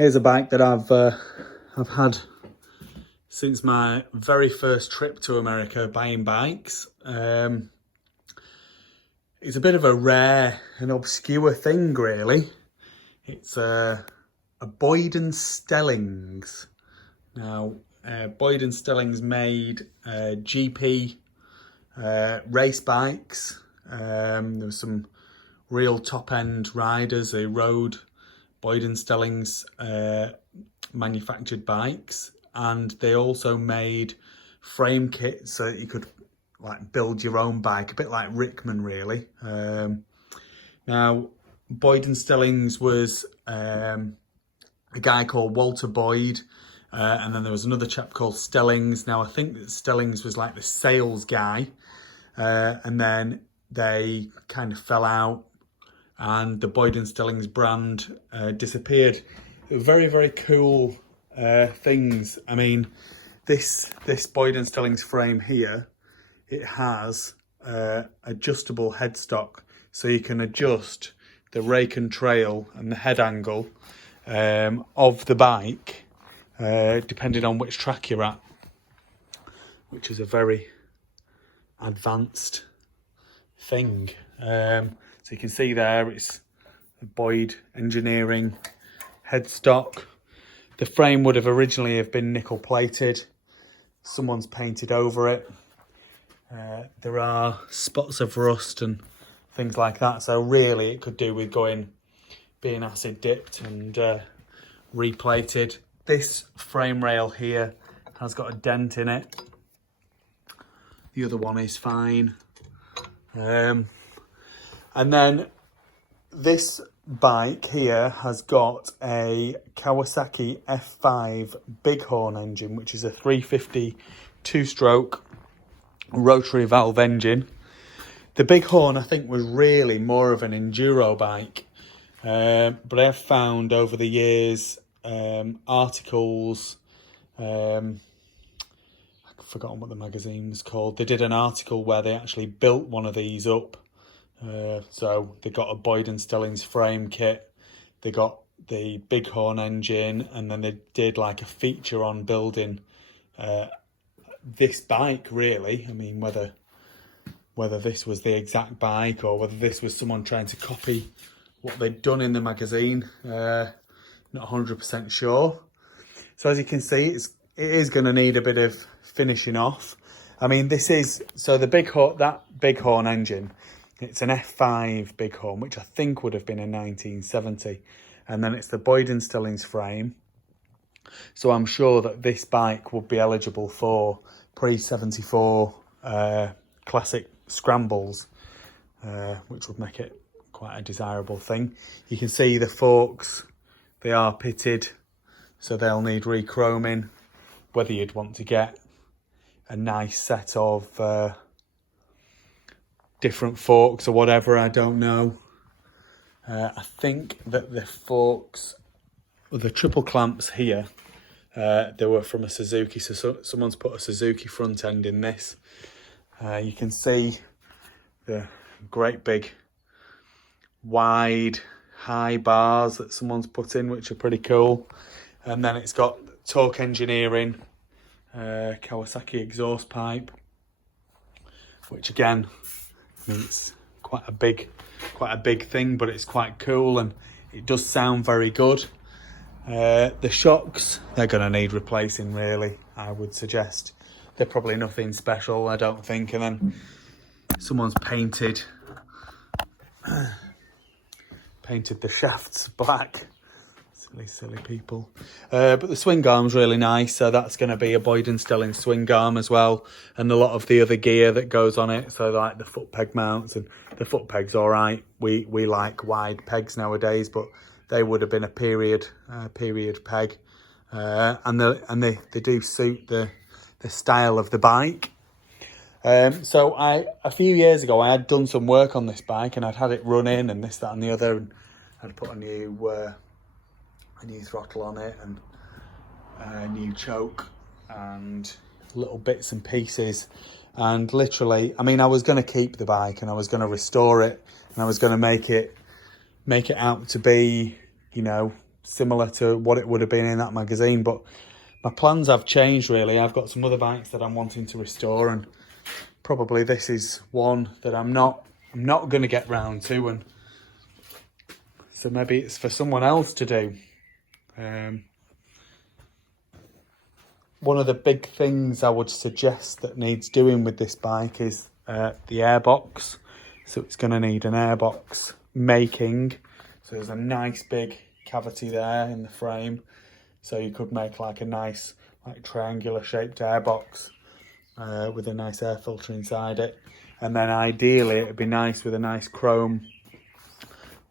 Here's a bike that I've had since my very first trip to America buying bikes. It's a bit of a rare and obscure thing, really. It's a Boyd and Stellings. Now, Boyd and Stellings made GP race bikes. There were some real top-end riders who rode Boyd and Stellings manufactured bikes, and they also made frame kits so that you could like build your own bike, a bit like Rickman, really. Now, Boyd and Stellings was a guy called Walter Boyd, and then there was another chap called Stellings. Now, I think that Stellings was like the sales guy, and then they kind of fell out, and the Boyd and Stellings brand disappeared. Very, very cool things. I mean, this Boyd and Stellings frame here, it has adjustable headstock, so you can adjust the rake and trail and the head angle of the bike depending on which track you're at, which is a very advanced thing. So you can see there, it's a Boyd engineering headstock. The frame would have originally have been nickel plated. Someone's painted over it. There are spots of rust and things like that, so really it could do with being acid dipped and replated. This frame rail here has got a dent in it. The other one is fine. And then this bike here has got a Kawasaki F5 bighorn engine, which is a 350 two-stroke rotary valve engine. The bighorn, I think, was really more of an enduro bike, but I have found over the years articles, I've forgotten what the magazine was called. They did an article where they actually built one of these up. So they got a Boyd and Stellings frame kit, they got the bighorn engine, and then they did like a feature on building this bike, really. I mean, whether this was the exact bike or whether this was someone trying to copy what they'd done in the magazine, not 100% sure. So as you can see, it is going to need a bit of finishing off. I mean, that bighorn engine, it's an F5 bighorn, which I think would have been a 1970. And then it's the Boyd and Stellings frame. So I'm sure that this bike would be eligible for pre-74 classic scrambles, which would make it quite a desirable thing. You can see the forks, they are pitted, so they'll need re-chroming. Whether you'd want to get a nice set of different forks or whatever, I don't know. I think that the forks, the triple clamps here, they were from a Suzuki, so someone's put a Suzuki front end in this. You can see the great big wide high bars that someone's put in, which are pretty cool. And then it's got Torque Engineering Kawasaki exhaust pipe, which again, I mean, it's quite a big thing, but it's quite cool and it does sound very good. The shocks, they're going to need replacing, really, I would suggest. They're probably nothing special, I don't think. And then someone's painted the shafts black. Silly people. But the swing arm's really nice, so that's going to be a Boyd and Stellings swing arm as well, and a lot of the other gear that goes on it, so like the foot peg mounts, and the foot peg's all right. We like wide pegs nowadays, but they would have been a period peg, and they do suit the style of the bike. So a few years ago I had done some work on this bike, and I'd had it running and this, that and the other, and I'd put a new throttle on it and a new choke and little bits and pieces. And literally, I mean, I was going to keep the bike and I was going to restore it and I was going to make it out to be, you know, similar to what it would have been in that magazine. But my plans have changed really. I've got some other bikes that I'm wanting to restore, and probably this is one that I'm not going to get round to, and so maybe it's for someone else to do. One of the big things I would suggest that needs doing with this bike is the airbox. So it's going to need an airbox making. So there's a nice big cavity there in the frame. So you could make like a nice like triangular shaped airbox with a nice air filter inside it. And then ideally it'd be nice with a nice chrome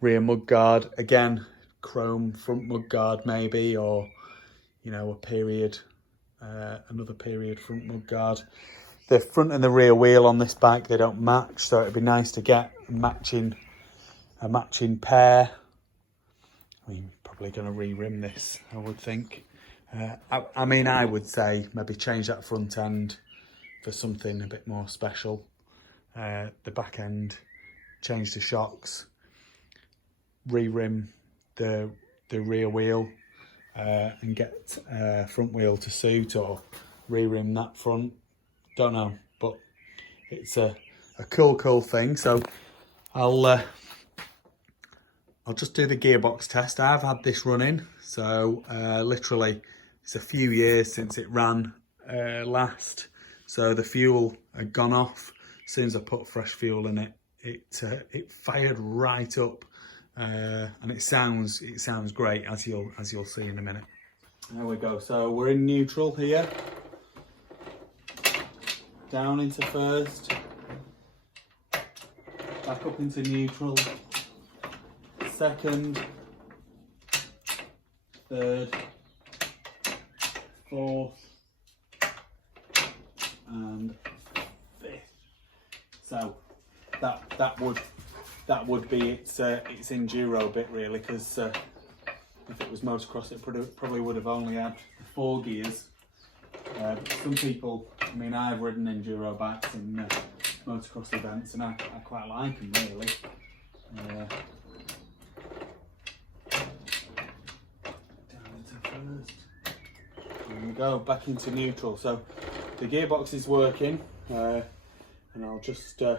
rear mudguard. Again, chrome front mudguard maybe, or you know, a period. Another period front mudguard. The front and the rear wheel on this bike, they don't match, so it'd be nice to get a matching pair. I mean, probably going to re-rim this, I would think. I mean, I would say maybe change that front end for something a bit more special. The back end, change the shocks, re-rim the rear wheel. And get front wheel to suit, or re-rim that front. Don't know, but it's a cool thing. So I'll just do the gearbox test. I've had this running, so literally it's a few years since it ran last. So the fuel had gone off. As soon as I put fresh fuel in it, it fired right up. And it sounds great, as you'll see in a minute. There we go. So we're in neutral here. Down into first. Back up into neutral. Second. Third. Fourth. And fifth. So that would be its enduro bit really, because if it was motocross it probably would have only had 4 gears. Some people, I mean, I've ridden enduro bikes in motocross events, and I quite like them really. Down into first. There we go, back into neutral. So the gearbox is working, and I'll just go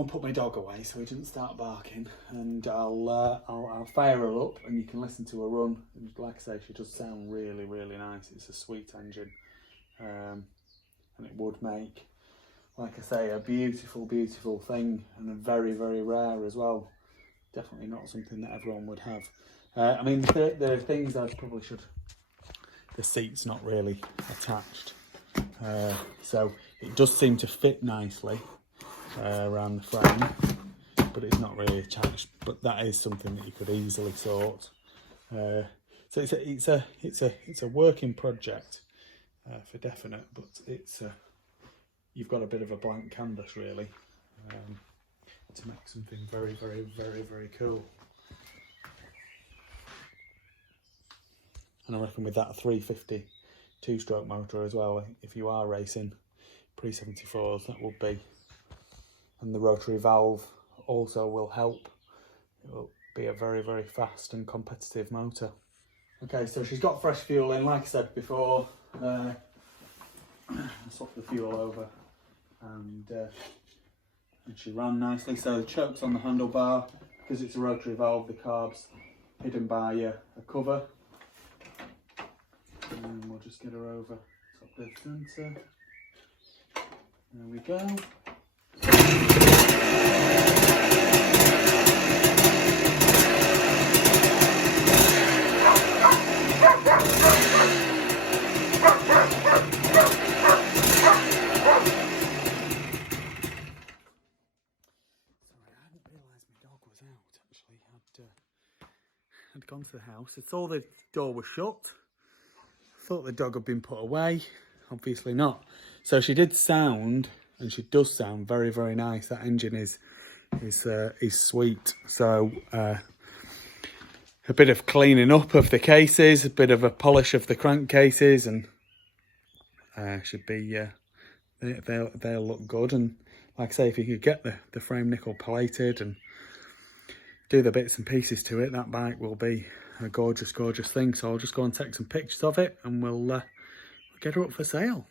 and put my dog away so he doesn't start barking, and I'll fire her up, and you can listen to her run. And like I say, she does sound really nice. It's a sweet engine, and it would make, like I say, a beautiful thing, and a very rare as well. Definitely not something that everyone would have. I mean, there are things I probably should. The seat's not really attached, so it does seem to fit nicely around the frame, but it's not really attached. But that is something that you could easily sort. So it's a working project for definite, but it's you've got a bit of a blank canvas really to make something very cool. And I reckon with that 350 2-stroke motor as well, if you are racing pre-74s, that would be. And the rotary valve also will help. It will be a very fast and competitive motor. Okay, so she's got fresh fuel in, like I said before. I swapped the fuel over, and she ran nicely. So the choke's on the handlebar. Because it's a rotary valve, the carb's hidden by a cover. And we'll just get her over top dead centre. There we go. I'd gone to the house. I saw the door was shut. Thought the dog had been put away. Obviously not. So she did sound, and she does sound very nice. That engine is sweet. So a bit of cleaning up of the cases, a bit of a polish of the crankcases, and should be they'll look good. And like I say, if you could get the frame nickel plated and do the bits and pieces to it, that bike will be a gorgeous, gorgeous thing. So I'll just go and take some pictures of it, and we'll get her up for sale.